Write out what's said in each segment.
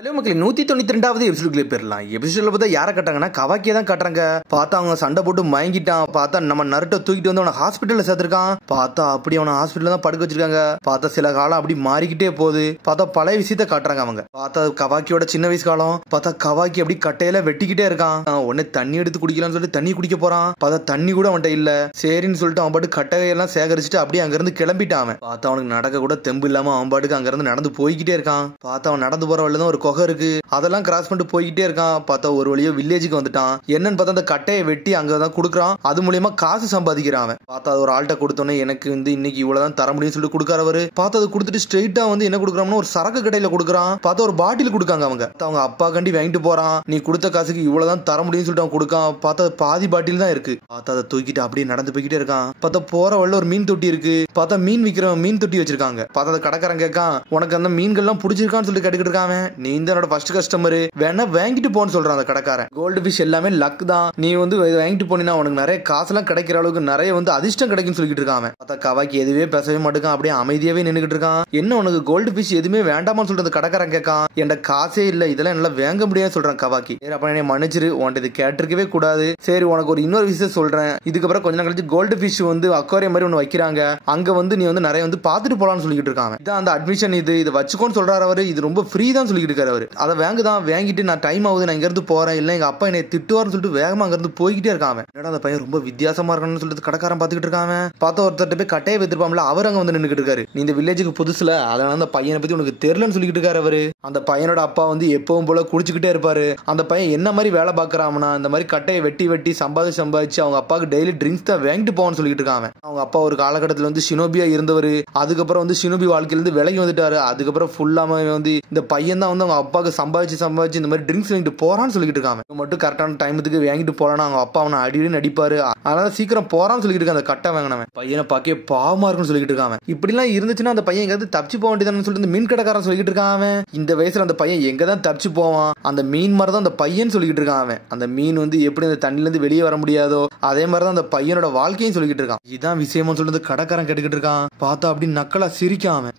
Hello மக்களே, 192வது எபிசோடுக்குள்ளே போயிடலாம். எபிசோட்ல பார்த்தா யாரை கட்டுறாங்கன்னா கவாக்கியை தான் கட்டுறாங்க. பார்த்தா அவங்க சண்டை போட்டு மயங்கிட்டான். பார்த்தா நம்ம நருட்டோ தூக்கிட்டு வந்து அவனை ஹாஸ்பிட்டல்ல சேர்த்திருக்கான். பார்த்தா அப்படி அவனை ஹாஸ்பிட்டல் தான் படுக்க வச்சிருக்காங்க. பார்த்தா சில காலம் அப்படி மாறிக்கிட்டே போகுது. பார்த்தா பழைய விஷயத்த காட்டுறாங்க அவங்க. பார்த்தா கவாக்கியோட சின்ன வயசு காலம். பார்த்தா கவாக்கி அப்படி கட்டையில வெட்டிக்கிட்டே இருக்கான். உடனே தண்ணி எடுத்து குடிக்கலாம்னு சொல்லிட்டு தண்ணி குடிக்க போறான். பார்த்தா தண்ணி கூட அவன்கிட்ட இல்ல. சரின்னு சொல்லிட்டு அவன் பாட்டு கட்டையெல்லாம் சேகரிச்சுட்டு அப்படியே அங்கிருந்து கிளம்பிட்டான். அவன் பார்த்தா அவனுக்கு நடக்க கூட தெம்பு இல்லாம அவன் பாட்டுக்கு அங்கிருந்து நடந்து போய்கிட்டே இருக்கான். பார்த்தா அவன் நடந்து போற வழிதான் ஒரு குகை இருக்கு. அதெல்லாம் கிராஸ் பண்ணிட்டு போய்கிட்டே இருக்கான். பார்த்தா ஒரு வழியா வில்லேஜுக்கு வந்துட்டான். என்னன்னு பார்த்தா அந்த கட்டையை வெட்டி அங்கதான் கொடுக்குறான். அது மூலியமா காசு சம்பாதிக்கிறான் அவன். பார்த்தா அது ஒரு ஆள்கிட்ட கொடுத்தோன்னே எனக்கு வந்து இன்னைக்கு இவ்வளவுதான் தர முடியும்னு சொல்லிட்டு கொடுக்காரவரு. பார்த்தா அது கொடுத்துட்டு ஸ்ட்ரெயிட்டா வந்து என்ன கொடுக்குறான்னு ஒரு சரக்கு கடையில கொடுக்குறான். பார்த்தா ஒரு பாட்டில் கொடுக்காங்க அவங்க. அவங்க அப்பா கண்டி வாங்கிட்டு போறான். நீ கொடுத்த காசுக்கு இவ்வளவுதான் தர முடியும்னு சொல்லிட்டு அவன் கொடுக்கான். பார்த்தா பாதி பாட்டில் தான் இருக்கு. பார்த்தா அதை தூக்கிட்டு அப்படியே நடந்து போய்கிட்டே இருக்கான். பார்த்தா போற வழியில ஒரு மீன் தொட்டி இருக்கு. பார்த்தா மீன் விக்கிறவன் மீன் தொட்டி வச்சிருக்காங்க. பார்த்தா அந்த கடைக்காரன் கேட்கான், உனக்கு அந்த மீன்கள்லாம் பிடிச்சிருக்கான்னு சொல்லி கேட்டுக்கிட்டு இருக்காங்க. நீ இந்த என்னோட ஃபர்ஸ்ட் கஸ்டமர், வேணா வாங்கிட்டு போன்னு சொல்றான் அந்த கடைக்காரன். கோல்டு ஃபிஷ் எல்லாமே லக் தான். நீ வந்து வாங்கிட்டு போனீங்கன்னா உனக்கு நிறைய காசுலாம் கிடைக்கிற அளவுக்கு நிறைய வந்து அதிர்ஷ்டம் கிடைக்கும்னு சொல்லிட்டு இருக்கான். பார்த்தா கவாக்கி எதுவே பேசவே மாட்டேங்கான். அப்படியே அமைதியாவே நின்னுகிட்டு இருக்கான். என்ன உனக்கு கோல்டு ஃபிஷ் எதுவுமே வேண்டாமான்னு சொல்லிட்டு அந்த கடைக்காரன் கேட்கான். என்கிட்ட காசே இல்ல, இதெல்லாம் என்னால வாங்க முடியாது சொல்றான் கவாக்கி. சரி அப்ப என்னை மன்னிச்சிரு, உன்ட்டு இது கேட்டிருக்கவே கூடாது. சரி உனக்கு ஒரு இன்னொரு விஷயம் சொல்றேன். இதுக்கப்புறம் கொஞ்ச நாள் கழிச்சு கோல்டு ஃபிஷ் வந்து அக்வாரியம் மாதிரி ஒன்று வைக்கிறாங்க. அங்க வந்து நீ வந்து நிறைய வந்து பாத்துட்டு போலான்னு சொல்லிட்டு இருக்காங்க. இதான் அந்த அட்மிஷன், இது வச்சுக்கோன்னு சொல்றாரு அவரு. இது ரொம்ப ஃப்ரீ தான் சொல்லிட்டு இருக்காரு அவரு. அதை வாங்கிட்டு நான் டைம் ஆகுது, நான் இங்க இருந்து போறேன், இல்ல எங்க அப்பா என்னை திட்டுவார்னு சொல்லிட்டு வேகமா அங்க இருந்து போய்கிட்டே இருக்கான். என்னடா அந்த பையன் ரொம்ப வித்தியாசமா இருக்கான்னு சொல்லிட்டு கடைக்காரன் பாத்துக்கிட்டு இருக்காங்க. பார்த்தா ஒருத்தர் போய் கட்டையை வைத்திருப்பாம்ல, அவர் அங்க வந்து நின்னுக்கிட்டு இருக்காரு. நீ இந்த வில்லேஜுக்கு புதுசுல, அதனால அந்த பையனை பத்தி உனக்கு தெரியலன்னு சொல்லிட்டு இருக்காரு அவரு. அந்த பையனோட அப்பா வந்து எப்பவும் போல குடிச்சுக்கிட்டே இருப்பாரு. அந்த பையன் என்ன மாதிரி வேலை பாக்குறான்னா இந்த மாதிரி கட்டையை வெட்டி சம்பாதிச்சு அவங்க அப்பாவுக்கு டெய்லி ட்ரிங்க்ஸ் தான் வாங்கிட்டு போவான்னு சொல்லிட்டு இருக்காங்க. அவங்க அப்பா ஒரு காலகட்டத்தில் வந்து ஷினோபியா இருந்தவர். அதுக்கப்புறம் வந்து ஷினோபி வாழ்க்கையில இருந்து விலகி வந்துட்டாரு. அதுக்கப்புறம் ஃபுல்லாம வந்து இந்த பையன் தான் வந்து அவங்க அப்பாவுக்கு சம்பாதிச்சு இந்த மாதிரி ட்ரிங்க்ஸ் வாங்கிட்டு போறான்னு சொல்லிட்டு இருக்காங்க. மட்டும் கரெக்டான டைமுக்கு வாங்கிட்டு போறான்னு அவங்க அப்பா அவனை அடிக்கடி நடிப்பாரு. அதனால சீக்கிரம் போறான்னு சொல்லிட்டு இருக்காங்க. அந்த கட்டை வாங்கினவன் பையனை பார்க்க பாவமா இருக்குன்னு சொல்லிட்டு இருக்காங்க. இப்படி எல்லாம் இருந்துச்சுன்னா அந்த பையன் எங்காவது தப்பிச்சு போக வேண்டியதான்னு சொல்லிட்டு மீன் கடைக்காரன் சொல்லிட்டு இருக்கான். இந்த வயசுல அந்த பையன் எங்க தான் தப்பிச்சு போவான், அந்த மீன் மாதிரி தான் அந்த பையன் சொல்லிட்டு இருக்கான். அந்த மீன் வந்து எப்படி அந்த தண்ணில இருந்து வெளியே வர முடியாதோ அதே மாதிரிதான் அந்த பையனோட வாழ்க்கையும் சொல்லிட்டு இருக்கான். இதான் விஷயம்னு சொல்லிட்டு கடைக்காரன் கேட்டுக்கிட்டு இருக்கான். பார்த்தா அப்படி நக்கலா சிரிக்காம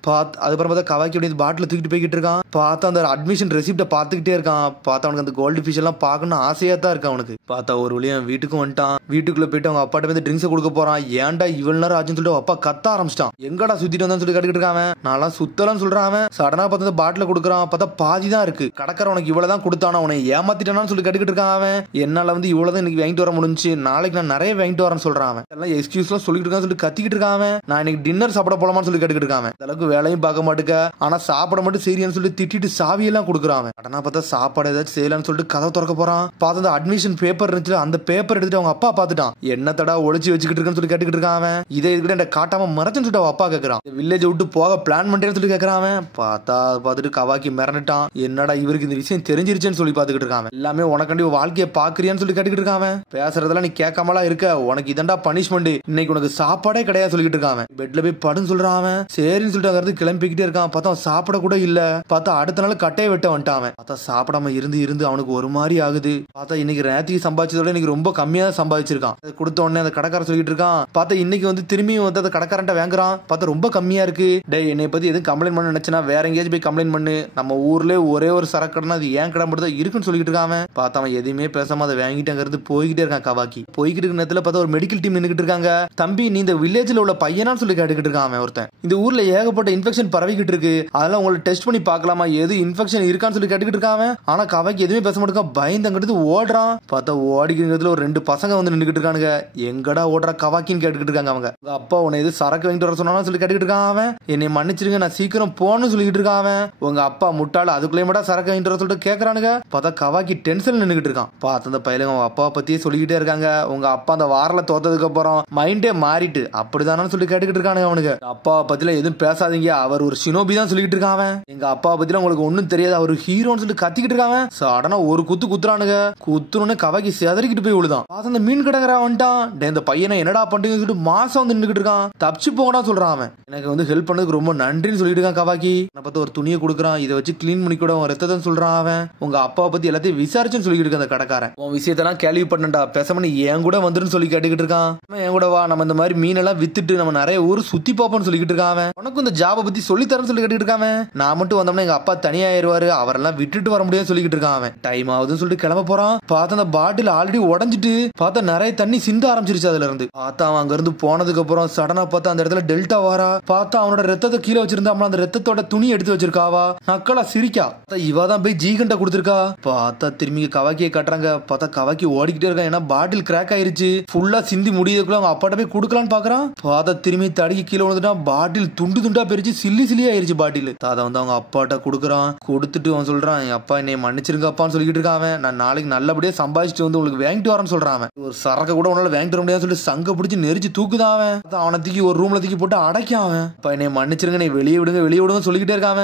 அதுக்கப்புறம் பார்த்தா கவாக்கி அப்படி பாட்டில் தூக்கிட்டு போய்கிட்டு இருக்கான். பார்த்தா அந்த அட்மிஷன் ரெசிப்ட பாத்துக்கிட்டே இருக்கான். பார்த்தா அவனுக்கு அந்த கோல்டு ஃபிஷ் எல்லாம் பார்க்கணும் ஆசையா தான் இருக்கு அவனுக்கு. பார்த்தா ஒரு வழியா வீட்டுக்கும் வந்துட்டான். வீட்டுக்குள்ள போயிட்டு அவங்க அப்பாட்ட வந்து ட்ரிங்க்ஸ் கொடுக்க போறான். ஏன்டா இவ்வளவு நேரம் ஆச்சுன்னு சொல்லிட்டு அப்பா கத்த ஆரம்பிச்சிட்டான். எங்கடா சுத்திட்டு வந்தான்னு சொல்லி கேட்டுக்கிட்டு இருக்கான். நான் சுத்தலாம்னு சொல்றான். சடனா பார்த்தா பாட்டில கொடுக்குறான். பார்த்தா பாதி தான் இருக்கு. கடைக்காரன் உனக்கு இவ்வளவுதான் கொடுத்தானா, உன்னை ஏமாத்திட்டானு சொல்லி கேட்டுக்கிட்டு இருக்கான். என்னால வந்து இவ்வளவுதான் இன்னைக்கு வாங்கிட்டு வர முடிஞ்சு, நாளைக்கு நான் நிறைய வாங்கிட்டு வரேன்னு சொல்றான். எல்லாம் எக்ஸ்கியூஸ்லாம் சொல்லிட்டு இருக்கான்னு சொல்லி கத்திக்கிட்டு இருக்கான். நான் இன்னைக்கு டின்னர் சாப்பிட போலாமான்னு சொல்லி கேட்டுக்கிட்டு இருக்கான். அளவுக்கு வேலையும் பார்க்க மாட்டுக்க, ஆனா சாப்பிட மட்டும் சரியான்னு சொல்லி திட்டிட்டு சாவியெல்லாம் கொடுக்குறான். உடனே பார்த்தா சாப்பாடு ஏதாச்சும் செய்யலாம்னு சொல்லிட்டு கதை திறக்க போறான். பார்த்து அந்த அட்மிஷன் பேப்பர் இருந்துச்சு. அந்த பேப்பர் எடுத்துட்டு அவங்க அப்பா பார்த்துட்டான். என்ன தடா ஒளிச்சு வச்சுக்கிட்டு இருக்கேன்னு சொல்லி கேட்டுக்கிட்டு இருக்கான். இதை இதுக்கிட்ட காட்டாம மறைச்சுன்னு சொல்லிட்டு அவன் அப்பா கேட்கறான். வில்லேஜ் விட்டு போக பிளான் பண்ணிட்டேன்னு சொல்லி கேட்கறான். பார்த்துட்டு கவாக்கி மிரண்டுட்டான். என்னடா இவருக்கு இந்த விஷயம் தெரிஞ்சிருச்சுன்னு சொல்லி பாத்துக்கிட்டு இருக்கான். எல்லாமே உனக்காண்டி வாழ்க்கையை பாக்குறியான்னு சொல்லி கேட்டுக்கிட்டு இருக்கான். பேசுறதெல்லாம் நீ கேட்காமலா இருக்க, உனக்கு இதண்டா பனிஷ்மெண்ட், இன்னைக்கு உனக்கு சாப்பாடே கிடையாது சொல்லிட்டு இருக்கான். பெட்ல போய் படுன்னு சொல்றான். சரின்னு சொல்லிட்டு அங்க இருந்து கிளம்பிக்கிட்டே இருக்கான். பார்த்தா சாப்பிட கூட இல்ல. பார்த்தா அடுத்த நாள் கட்டையை வெட்ட வந்துட்டான். பார்த்தா சாப்பிடாம இருந்து அவனுக்கு ஒரு மாதிரி ஆகுது. பார்த்தா இன்னைக்கு நேரத்துக்கு சம்பாதிச்சதோட இன்னைக்கு ரொம்ப கம்மியா சம்பாதிச்சிருக்கான். கொடுத்த உடனே அந்த கடைக்காரன் சொல்லிட்டு இருக்கான். பார்த்தா இன்னைக்கு வந்து திரும்பியும் வந்து அந்த கடைக்காரன்ட்ட வாங்குறான். பார்த்தா ரொம்ப கம்மியா இருக்கு. டே என்னை பத்தி எதுவும் கம்ப்ளைண்ட் பண்ண நினைச்சா வேற எங்கேயாச்சும் போய் கம்ப்ளைண்ட் பண்ணு, நம்ம ஊர்ல ஒரே ஒரு சரக்கடனா அது ஏன் கடை மட்டும் தான் இருக்குன்னு சொல்லிட்டு இருக்கான். பார்த்தா அவன் எதுவுமே பேசாம அதை வாங்கிட்டு அங்க இருந்து போய்கிட்டே இருக்கான். கவாக்கி போய்கிட்டு இருக்க நேரத்துல பார்த்தா ஒரு மெடிக்கல் டீம் நின்னுகிட்டு இருக்காங்க. தம்பி நீ இந்த வில்லேஜ்ல உள்ள பையனான்னு சொல்லி கேட்டுக்கிட்டு இருக்கான். ஒருத்தன் இந்த ஊர்ல ஏகப்பட்ட இன்ஃபெக்ஷன் பரவிக்கிட்டு இருக்கு, அதெல்லாம் உங்களை டெஸ்ட் பண்ணி பார்க்கலாமா, எது இன்ஃபெக்ஷன் இருக்கான்னு சொல்லி கேட்டுக்கிட்டு இருக்கான். ஆனா கவாக்கி எதுவுமே பேச மாட்டேங்க, பயந்தங்கிட்டு ஓடுறான். பார்த்தா ஓடிக்கிறதுல ஒரு 2 பசங்க வந்து நின்னுகிட்டு இருக்கானுங்க. எங்கடா ஓடுற கவாக்கின்னு கேட்டுக்கிட்டு இருக்காங்க. அவங்க அப்பா உன்னை எது சரக்கு வாங்கிட்டு வர சொன்னான்னு சொல்லி கேட்டுக்கிட்டு இருக்கான். என்னை மன்னிச்சிருங்க, நான் சீக்கிரம் போன்னு சொல்லிட்டு இருக்கான். உங்க அப்பா முட்டாள், அதுக்குள்ளே மட்டும் சரக்கு வாங்கிட்டு வர சொல்லிட்டு கேட்கறானுங்க. பார்த்தா கவாக்கி டென்ஷன் நின்னுகிட்டு இருக்கான். பார்த்து அந்த பையன் அவங்க அப்பாவை பத்தியே சொல்லிக்கிட்டே இருக்காங்க. உங்க அப்பா அந்த வாரில் தோத்ததுக்கு அப்புறம் மைண்டே மாறிட்டு அப்படிதானு சொல்லி கேட்டுக்கிட்டு இருக்கானுங்க. அவனுக்கு அப்பாவை பத்தில எதுவும் பேசாதீங்க, அவர் ஒரு ஷினோபி தான் சொல்லிட்டு இருக்கான். எங்க அப்பா பத்தில உங்களுக்கு ஒண்ணும் தெரியாது, அவர் ஹீரோன்னு சொல்லி கத்திக்கிட்டு இருக்கான். சடனா ஒரு குத்துறானுங்க. குத்துனே கவாக்கி செதறிக்கிட்டு போய் விழுதான். பார்த்து அந்த மீன் கடைக்காரன் வந்துட்டான். இந்த பையனை என்னடா பண்றீங்கன்னு சொல்லிட்டு மாசம் வந்து நின்னுகிட்டு இருக்கான். தப்பிச்சு போங்கடா சொல்றான். எனக்கு வந்து ஹெல்ப் பண்ணதுக்கு ரொம்ப நன்றின்னு சொல்லிட்டு இருக்கான் கவாக்கி. பார்த்து ஒரு துணியை கொடுக்குறான். இதை வச்சு கிளீன் பண்ணி கூட ரத்தத்தை சொல்றான். அவன் உங்க அப்பாவை பத்தி எல்லாத்தையும் விசாரிச்சுன்னு சொல்லிட்டு இருக்க அந்த கடைக்காரன். உன் விஷயத்தெல்லாம் கேள்வி பண்ணா பேசாம நீ என் கூட வந்துருன்னு சொல்லி கேட்டுக்கிட்டு இருக்கான். என் கூட வா, நம்ம இந்த மாதிரி மீனெல்லாம் வித்துட்டு நம்ம நிறைய ஊர் சுத்தி பார்ப்போம்னு சொல்லிட்டு இருக்கான். உனக்கு இந்த ஜாபை பத்தி சொல்லி தரேன்னு சொல்லி கேட்டுக்கிட்டு இருக்கான். நான் மட்டும் வந்தோம்னா எங்க அப்பா தனியாயிருவாரு, ஆயிருவாரு, அவரெல்லாம் விட்டுட்டு வர முடியாது சொல்லிக்கிட்டு இருக்கான். அவன் டைம் ஆகுதுன்னு சொல்லிட்டு கிளம்ப போறான். பார்த்தா அந்த பாட்டில் ஆல்ரெடி உடஞ்சிட்டு பார்த்தா நிறைய தண்ணி சிந்த ஆரம்பிச்சிருச்சு. அதுல இருந்து பார்த்தா அவன் அங்க இருந்து போனதுக்கு அப்புறம் சடனா பார்த்தா அந்த இடத்துல டெல்டா வாரா. பார்த்தா அவனோட ரத்தத்தை கீழே வச்சிருந்தா அந்த ரத்தத்தோட துணி எடுத்து வச்சிருக்காவா. நக்கலா சிரிக்கா. இவ தான் போய் ஜீகன்ட்ட கொடுத்துருக்கா. பார்த்தா திரும்பி கவாக்கியை கட்டுறாங்க. பார்த்தா கவாக்கி ஓடிக்கிட்டே இருக்கான். ஏன்னா பாட்டில் கிராக் ஆயிருச்சு. ஃபுல்லா சிந்தி முடியதுக்குள்ள அவங்க அப்பாட்ட போய் கொடுக்கலான்னு பாக்குறான். பார்த்தா திரும்பி தடுக்கி கீழே வந்துட்டான். பாட்டில் துண்டு துண்டா பிரிச்சு சில்லி சில்லியா ஆயிருச்சு பாட்டில். அதை வந்து அவங்க அப்பாட்ட கொடுக்குறான். கொடுத்துட்டு அவன் சொல்றான், என் அப்பா என்னை மன்னிச்சிருங்க அப்பான்னு சொல்லிட்டு இருக்கான். அவன் நான் நாளைக்கு நல்லபடியா சம்பாதிச்சுட்டு வந்து உங்களுக்கு வாங்கிட்டு வரேன்னு சொல்றான். அவன் ஒரு சரக்க கூட உன்னால வாங்கிட்டு வர முடியாது சொல்லிட்டு சங்க பிடிச்சி நெரிச்சு தூக்குதான். அவன் அவனை தூக்கி ஒரு ரூம்ல தூக்கி போட்டு அடைக்கான். அவன் அப்பா என்னை மன்னிச்சிருங்க, நீ வெளியே விடுங்க வெளியே விடுங்க சொல்லிக்கிட்டே இருக்கான்.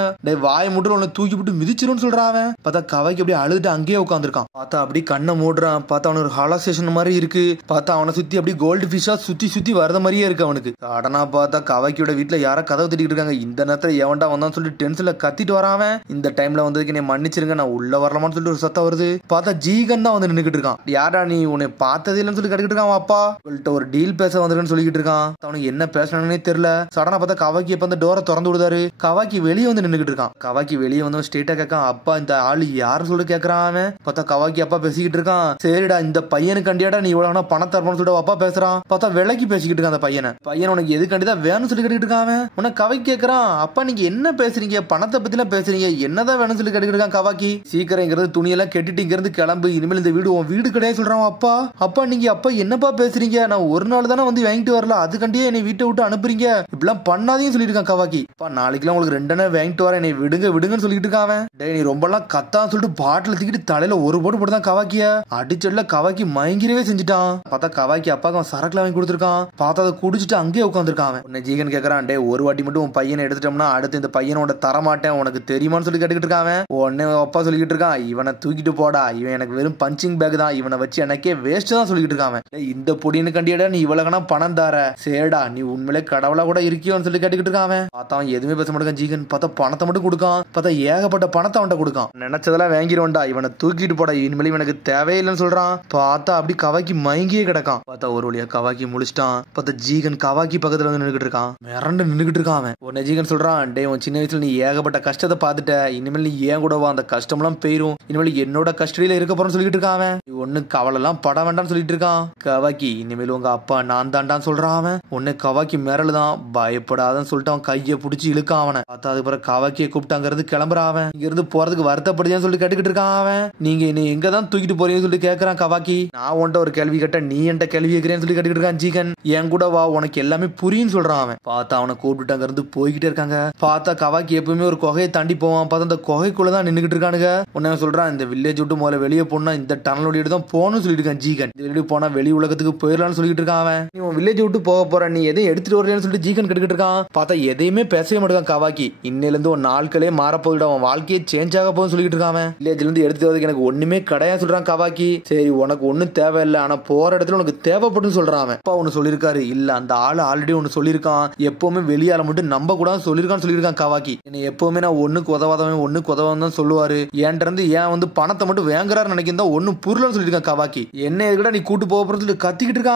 வாயை மட்டும் உன்னை தூக்கி போட்டு மிதிச்சிருன்னு சொல்றான். பார்த்தா கவாக்கி அப்படியே அழுதுட்டு அங்கேயே உட்காந்துருக்கான். பார்த்தா அப்படி கண்ணை மூடுறான். பார்த்தா அவனுக்கு ஒரு ஹாலோசேஷன் மாதிரி இருக்கு. பார்த்தா அவனை சுத்தி அப்படி கோல்டு ஃபிஷ்ஷா சுத்தி சுத்தி வரத மாதிரியே இருக்கு அவனுக்கு. சடனா பார்த்தா கவாக்கியோட வீட்டுல யாரோ கதவை தட்டிட்டு இருக்காங்க. இந்த நேரத்துல எவன்டா வந்தான்னு சொல்லிட்டு டென்ஷன்ல கத்திட்டு வரான். இந்த டைம்ல வந்ததுக்கு நீ மன்னிச்சிருங்க, நான் உள்ள வரலாமான்னு சொல்லிட்டு ஒரு சத்தம் வருது. பார்த்தா ஜீகன் தான் வந்து நின்னுக்கிட்டு இருக்கான். யாரா நீ உன்னை பார்த்ததே இல்லைன்னு சொல்லி கட்டிக்கிட்டு இருக்கான். அப்பா உங்கள்கிட்ட ஒரு டீல் பேச வந்திருக்குன்னு சொல்லிக்கிட்டு இருக்கான். அவனுக்கு என்ன பேசணும்னே தெரியல. சடனா பார்த்தா கவாக்கி எப்ப அந்த டோரை திறந்து விடுதாரு. கவாக்கி வெளியே வந்து நின்னுக்கிட்டு இருக்கான். கவாக்கி வெளியே வந்து ஸ்ட்ரெயிட்டா கேட்கான், அப்பா இந்த ஆளு யாரும் சொல்லி கேட்கறான். பார்த்தா கவாக்கி அப்பா பேசிக்கிட்டு இருக்கான். சரிடா இந்த பையனுக்கு கண்டியாடா நீ இவ்வளவு பணத்தை தரணும்னு சொல்லிட்டு அப்பா பேசுறான். பார்த்தா விலைக்கு பேசிக்கிட்டு இருக்கான். அந்த பையன் உனக்கு எது கண்டிதான் வேணும்னு சொல்லி கேட்டுக்கிட்டு இருக்கான். உனக்கு கவாக்கி கேட்கறான், அப்பா நீங்க என்ன பேசுறீங்க, பணத்தை பத்தி எல்லாம் பேசுறீங்க, என்னதான் வேணும்னு சொல்லி கேட்டுக்கிட்டு இருக்கான். கவாக்கி சீக்கிரம் துணியெல்லாம் கெட்டிட்டு இங்க இருந்து கிளம்பு, இனிமேல் இந்த வீடு உன் வீடு கிடையாது சொல்றான். அப்பா அப்பா நீங்க அப்பா என்னப்பா பேசுறீங்க, நான் ஒரு நாள் தானே வந்து வாங்கிட்டு வரல, அதுக்கண்டியே என்னை வீட்டை விட்டு அனுப்புறீங்க, இப்பெல்லாம் பண்ணாதீங்க சொல்லிட்டு இருக்கான். கவாக்கி அப்பா நாளைக்குலாம் உங்களுக்கு 2 நாள் வாங்கிட்டு வர, என்னை விடுங்க விடுங்கன்னு சொல்லிட்டு இருக்கான். டேய் நீ ரொம்ப எல்லாம் கத்தான் சொல்லிட்டு பாட்டில் தூக்கிட்டு தலையில ஒரு போட்டு போட்டுதான் கவாக்கிய அடிச்சட்ல கவாக்கி மயங்கிரவே செஞ்சுட்டான். பார்த்தா கவாக்கி அப்பாக்கு அவன் சரக்குல வாங்கி கொடுத்துருக்கான். பார்த்தா அதை குடிச்சிட்டு அங்கேயே உட்காந்துருக்கான். உன்னை ஜீகன் கேட்கறான், டே ஒரு வாட்டி மட்டும் உன் பையனை எடுத்துட்டோம்னா அடுத்து இந்த பையனோட தரமாட்டேன் உனக்கு தெரியுமான்னு சொல்லி கேட்டுக்கிட்டு இருக்கான். உடனே அப்பா சொல்லிக்கிட்டு இருக்கான், இவனை தூக்கிட்டு போடா, இவன் எனக்கு வெறும் பஞ்சிங் பேக் தான், இவனை வச்சு எனக்கே வேஸ்ட் தான் சொல்லிக்கிட்டு இருக்கான். இந்த பொடின்னு கண்டியடா நீ இவ்வளவுனா பணம் தார, சேடா நீ உண்மையிலே கடவுளா கூட இருக்கியோன்னு சொல்லி கேட்டுக்கிட்டு இருக்கான். பார்த்தா அவன் எதுவுமே பேச மாட்டேங்க. ஜீகன் பார்த்தா பணத்தை மட்டும் கொடுக்கான். பார்த்தா ஏகப்பட்ட பணத்தை அவன்கிட்ட கொடுக்கான். நினைச்சதெல்லாம் வாங்கிடுவோம்டா, இவனை தூக்கிட்டு போட, இனிமேல் இவனுக்கு தேவையில்லைன்னு சொல்றான். பார்த்தா அப்படி கவாக்கி மயங்கியே கிடக்கான். பார்த்தா ஒரு வழியா கவாக்கி முழிச்சிட்டான். பார்த்தா ஜீகன் கவாக்கி பக்கத்துல வந்து நின்னுகிட்டு இருக்கான். மிரண்டு நின்னுகிட்டு இருக்கான். அவன் உடனே ஜீகன் சொல்றான், டே உன் சின்ன வயசுல நீ ஏகப்பட்ட கஷ்டத்தை பார்த்துட்ட, இனிமேல் நீ ஏன் கூட வா, அந்த கஷ்டம் எல்லாம் போயிரும், இனிமேல் என்னோட கஷ்டத்துல இருக்க போறேன்னு சொல்லிட்டு இருக்கான். நீ ஒண்ணு கவலை எல்லாம் பட வேண்டாம்னு சொல்லிட்டு இருக்கான். கவாக்கி இனிமேல் உங்க அப்பா நான் தாண்டான்னு சொல்றான். அவன் உன்னை கவாக்கி மிரளுதான், பயப்படாதன்னு சொல்லிட்டு அவன் கையை பிடிச்சி இழுக்கான். அவனை பார்த்தா அதுக்கப்புறம் கவாக்கியை கூப்பிட்டு அங்க இருந்து கிளம்புறான். அவன் இங்க இருந்து போறதுக்கு வருத்தப்படுதுன்னு சொல்லி கேட்டுக்கிட்டு இருக்கான். அவன் நீங்க என்ன எங்க தான் தூக்கிட்டு போறீங்கன்னு சொல்லி கேட்கறான். கவாக்கி நான் உன்ட்ட ஒரு கேள்வி கேட்ட, நீ என்கிட்ட கேள்வி கேட்கிறேன்னு சொல்லி கேட்டுக்கிட்டு இருக்கான். ஜீகன் என் கூட வா, உனக்கு எல்லாமே புரியும் சொல்றான். அவன் பார்த்தா அவனை கூப்பிட்டு அங்க இருந்து போய்கிட்டே இருக்காங்க. பார்த்தா கவாக்கி எப்பவுமே ஒரு குகையை தாண்டி போவான். பார்த்தா அந்த குகைக்குள்ளதான் நின்னுகிட்டு இருக்கானுங்க. உன்ன சொல்றான், இந்த வில்லேஜ் விட்டு முதல்ல வெளியே போனா இந்த டனல் ஓடிட்டு தான் போகணும்னு சொல்லிட்டு இருக்கான். ஜீகன் வெளியே போனா வெளி உலகத்துக்கு போயிடலாம்னு சொல்லிட்டு இருக்கான். அவன் நீ உன் வில்லேஜ் விட்டு போக போற, நீ எதையும் எடுத்துட்டு வரலன்னு சொல்லிட்டு ஜீகன் கேட்டுக்கிட்டு இருக்கான். பார்த்தா எதையுமே பேசவே மாட்டான். கவாக்கி இன்னையில இருந்து ஒரு நாட்களே மாறப்போயிடும், அவன் வாழ்க்கையே சேஞ்ச் ஆக போகுதுன்னு சொல்லிட்டு இருக்கான். வில்லேஜ்ல இருந்து எடுத்துட்டு வரதுக்கு எனக்கு ஒண்ணுமே கிடையாது சொல்றான். கவாக்கி சரி உனக்கு ஒண்ணும் தேவையில்லை, ஆனா போற இடத்துல உனக்கு தேவைப்படும் சொல்றான். அவன் அப்பா ஒன்னு சொல்லிருக்காரு, இல்ல அந்த ஆளு ஆல்ரெடி ஒன்னு சொல்லிருக்கான், எப்பவுமே வெளியால மட்டும் நம்ப கூட சொல்லிருக்கான்னு சொல்லிருக்கான். கவாக்கி என்ன எப்பவுமே நான் ஒண்ணுக்கு உதவாதவன் ஒண்ணுக்கு உதவாதான் தான் சொல்லுவாரு, என்கிட்ட இருந்து ஏன் வந்து பணத்தை மட்டும் வேங்குறாரு நினைக்கிறதா ஒன்னும் புரியலன்னு சொல்லிருக்கான். கவாக்கி என்ன எதுக்கடா நீ கூட்டு போறன்னு சொல்லி கத்திக்கிட்டு இருக்கான்.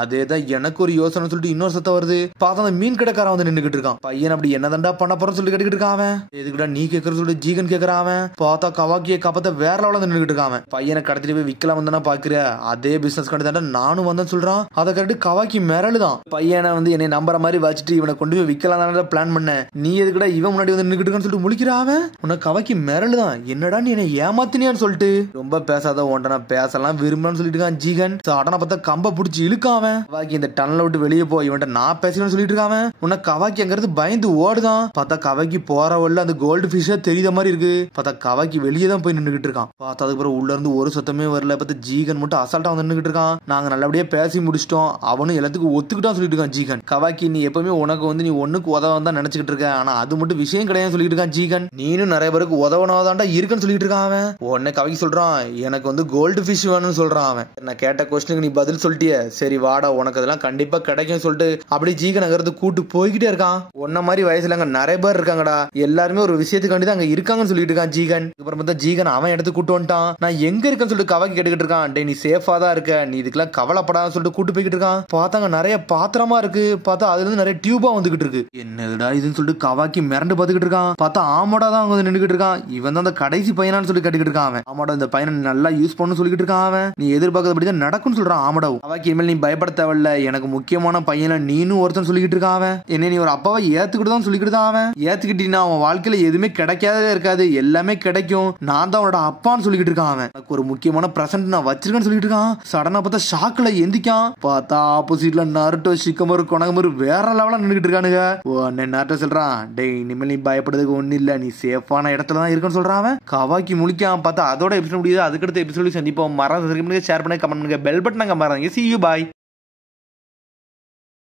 அதேதான் எனக்கு ஒரு யோசனை சொல்லிட்டு இன்னொரு சத்தம் வருது. பார்த்தா அந்த மீன் கடைக்காரன் வந்து நின்னுகிட்டு இருக்கான். பையன் அப்படி என்னதான்டா பண்ண போறன்னு சொல்லி கேட்டுக்கிட்டு இருக்கான். எதுக்குடா நீ கேட்கறது சொல்லி ஜீகன் கேட்கறான். பார்த்தா கவாக்கியை கப்பத்த வேற லெவல்ல நின்னுகிட்டு இருக்கான். பையனை கடத்திட்டு போய் விக்கலாம் வந்தா பாக்குற, அதே பிசினஸ் கண்டு நானும் வந்தேன்னு சொல்றான். அதை கரெக்ட் கவாக்கி மிரளுதான். பையனை வந்து என்னை நம்புற மாதிரி வச்சுட்டு இவனை கொண்டு போய் விக்கலாம் தான் பிளான் பண்ண, நீ எதுக்குடா இவன் முன்னாடி வந்து நின்னுகிட்டு இருக்கான்னு சொல்லிட்டு முழிக்கிறான். உனக்கு கவாக்கி மிரளுதான், என்னடா நீ என்னை ஏமாத்தினியான்னு சொல்லிட்டு ரொம்ப பேசாத, உன்ட்ட நான் பேசலாம் விரும்புறேன்னு சொல்லிட்டு இருக்கான். ஜீகன் சடனா பார்த்தா கம்ப பிடிச்சி இழுக்காம, கவாக்கி இந்த டனலை விட்டு வெளியே போ, இவன்ட்ட நான் பேசுறேன்னு சொல்லிட்டு இருக்கான். உனக்கு கவாக்கி அங்கிறது பயந்து ஓடுதான். பார்த்தா கவாக்கி போற வழில அந்த கோல்டு ஃபிஷ் தெரியுத மாதிரி இருக்கு. பார்த்தா கவாக்கி வெளியே தான் போய் நின்னுகிட்டு இருக்கான். பார்த்தா அதுக்கப்புறம் உள்ள இருந்து ஒரு சத்தமே வரல. பார்த்தா ஜீகன் மட்டும் அசால்ட்டா வந்து நின்னுகிட்டு இருக்கான். நாங்க நல்லபடியா பேசி முடிச்சிட்டோம், அவனும் எல்லாத்துக்கும் ஒத்துக்கிட்டான் சொல்லிட்டு இருக்கான். ஜீகன் கவாக்கி நீ எப்பவுமே உனக்கு வந்து நீ ஒண்ணுக்கு உதவ தான் நினைச்சுக்கிட்டு இருக்க, ஆனா அது மட்டும் விஷயம் கிடையாது சொல்லிட்டு இருக்கான். ஜீகன் நீனும் நிறைய பேருக்கு உதவனாதான்டா இருக்குன்னு சொல்லிட்டு இருக்கான். அவன் உடனே கவாக்கி சொல்றான், எனக்கு வந்து கோல்டு ஃபிஷ் வேணும்னு சொல்றான். அவன் நான் கேட்ட கொஸ்டினுக்கு நீ பதில் சொல்லிட்டிய, சரி வாடா உனக்கு அதெல்லாம் கண்டிப்பா கிடைக்கும் சொல்லிட்டு அப்படி ஜீகன் அங்கிறது கூட்டு போய்கிட்டே இருக்கான். உன்ன மாதிரி வயசுல அங்க நிறைய பேர் இருக்காங்கடா, எல்லாருமே ஒரு விஷயத்துக்காண்டி தான் அங்க இருக்காங்கன்னு சொல்லிட்டு இருக்கான். ஜீகன் அப்புறம் பார்த்தா ஜீகன் அவன் எடுத்து கூட்டு வந்துட்டான். நான் எங்க இருக்கேன்னு சொல்லிட்டு கவாக்கி கேட்டுக்கிட்டு இருக்கான். டே நீ சேஃபா தான் இருக்க, நீ இதுக்கெல்லாம் கவலைப்படாத சொல்லிட்டு கூட்டு போய்கிட்டு இருக்கான். பார்த்தாங்க நிறைய பாத்திரமா இருக்கு. பார்த்தா அதுல இருந்து நிறைய டியூபா வந்துகிட்டு இருக்கு. என்னடா இதுன்னு சொல்லிட்டு கவாக்கி மிரண்டு பாத்துக்கிட்டு இருக்கான். பார்த்தா ஆமாடா தான் அவங்க நின்றுகிட்டு இருக்கான். இவன் தான் அந்த கடைசி பையனான்னு சொல்லி கட்டிக்கிட்டு இருக்கான். அவன் ஆமாடா இந்த பையனை நல்லா யூஸ் பண்ணு சொல்லிக்கிட்டு இருக்கான். அவன் நீ எதிர்பார்க்கறபடிதான் நடக்கும்னு சொல்றான். ஆமாடா கவாக்கி இனிமேல் நீ பயப்பட தேவையில்ல, எனக்கு முக்கியமான பையனை நீனும் ஒருத்தன் சொல்லிக்கிட்டு இருக்கான். அவன் என்ன நீ ஒரு அப்பாவை ஏத்துக்கிட்டுதான் சொல்லிக்கிட்டு தான். அவன் ஏத்துக்கிட்டீங்கன்னா அவன் வாழ்க்கையில எதுவுமே கிடைக்காதே இருக்காது, எல்லாமே கிடைக்கும். நான் தான் அவனோட அப்பான்னு சொல்லிக்கிட்டு இருக்கான். அவன் எனக்கு ஒரு முக்கியமான பிரசன்ட் நான் வச்சிருக்கேன்னு சொல்லிட்டு இருக்கான். சடனா பார்த்தா ஷாக்ல எந்திக்கான். பார்த்தா ஆப்போசிட்ல நருட்டோ ஷிகமரு கொனகமரு வேற லெவலா நின்னுகிட்டு இருக்கானுங்க. ஓ அண்ணன் நருட்டோ சொல்றான், டேய் இனிமேல் நீ பயப்படுறதுக்கு ஒண்ணு இல்ல, நீ சேஃபான இடத்துல தான் இருக்குன்னு சொல்றான். அவன் கவாக்கி முழிக்கான். பார்த்தா அதோட எபிசோட் முடியுது. அதுக்கடுத்த எபிசோட் சந்திப்போம். மறந்து ஷேர் பண்ணுங்க, கமெண்ட் பண்ணுங்க, பெல் பட்டன் மறந்துங்க. See you, bye.